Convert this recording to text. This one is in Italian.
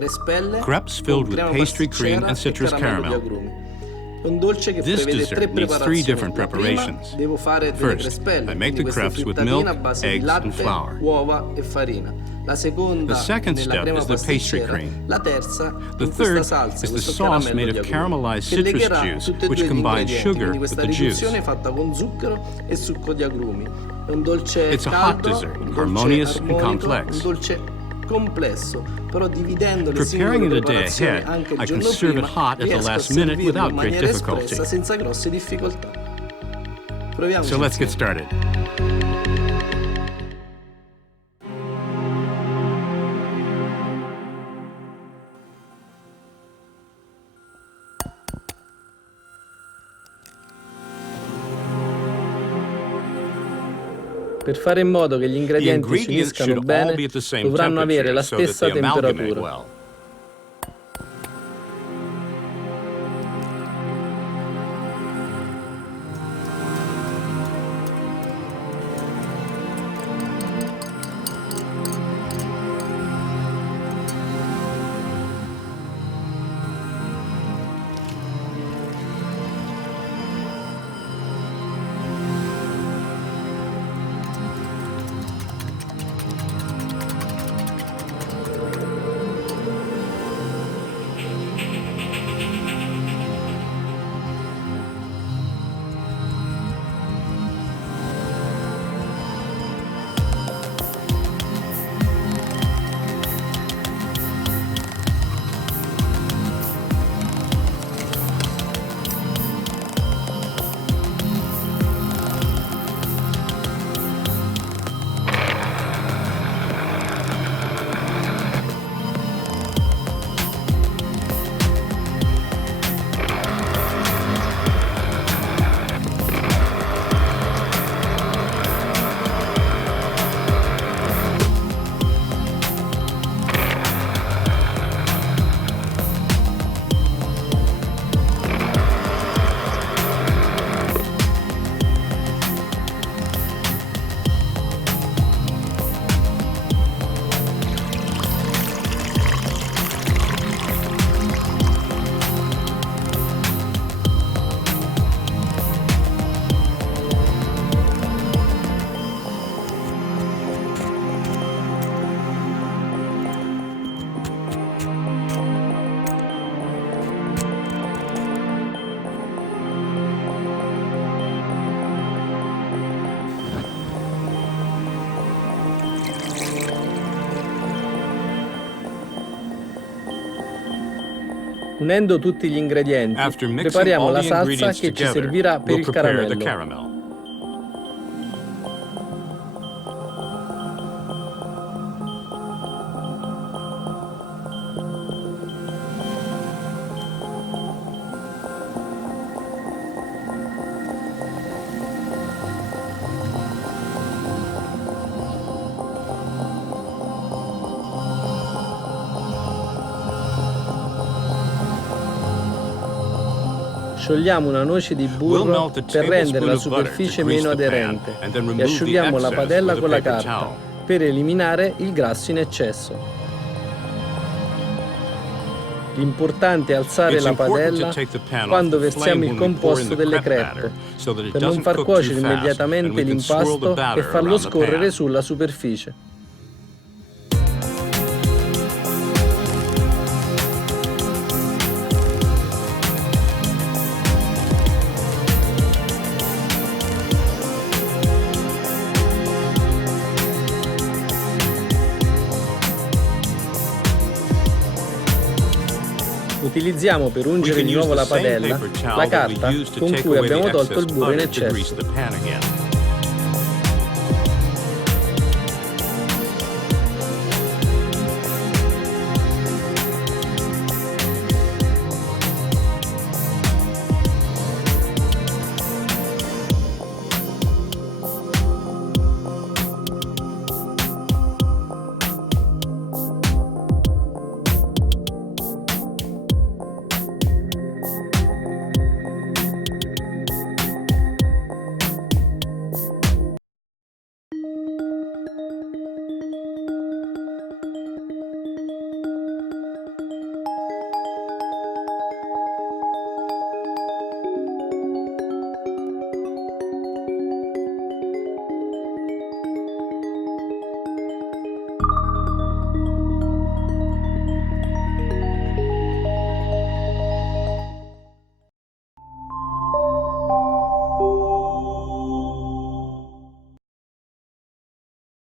crespelle Crepes con filled with crema pastry cream pasticcera and citrus e caramello di caramel. agrumi. È un dolce che This prevede dessert 3 needs 3 preparazioni. different La prima, preparations. devo fare delle First, crespelle, I make quindi the queste crepes with frittatine milk, a base di eggs, and latte, flour. uova e farina. La seconda The second nella step crema is the pastry pasticcera. cream. La terza The in questa third salsa, is the questo sauce caramello made di of agrumi, caramelized che citrus legherà juice, tutti e which due gli combines ingredienti, sugar quindi with questa the riduzione juice. fatta con zucchero e succo di agrumi. È un dolce It's a hot caldo, dessert, un dolce harmonious and armonico, complex. un dolce complesso, però dividendo le Preparing singole it a day preparazioni ahead, anche il I can giorno serve prima, it hot at the riesco a last minute servirlo without in great maniera difficulty. espressa senza grosse difficoltà. Proviamoci So let's get insieme. started. Per fare in modo che gli The ingredienti si ingredients uniscano should all bene, be at the same dovranno avere la temperature so that stessa they amalgamate temperatura. well. Unendo tutti gli ingredienti, After mixing prepariamo all la the salsa ingredients che ci together, servirà per we'll il prepare the caramello. caramel. Sciogliamo una noce di We'll burro melt a per rendere la tablespoon of butter to superficie grease meno the pan, aderente and then e remove the asciughiamo la excess padella with a con la paper carta towel. per eliminare il grasso in eccesso. L'importante è alzare It's la important to padella take the pan quando off the versiamo flame il when we pour in composto the delle crepe crepe, batter, so that it per non doesn't far cook cuocere too fast, and immediatamente we can swirl the l'impasto e batter farlo around the scorrere pan. sulla superficie. Utilizziamo per ungere di nuovo la padella la carta con cui abbiamo tolto il burro in eccesso.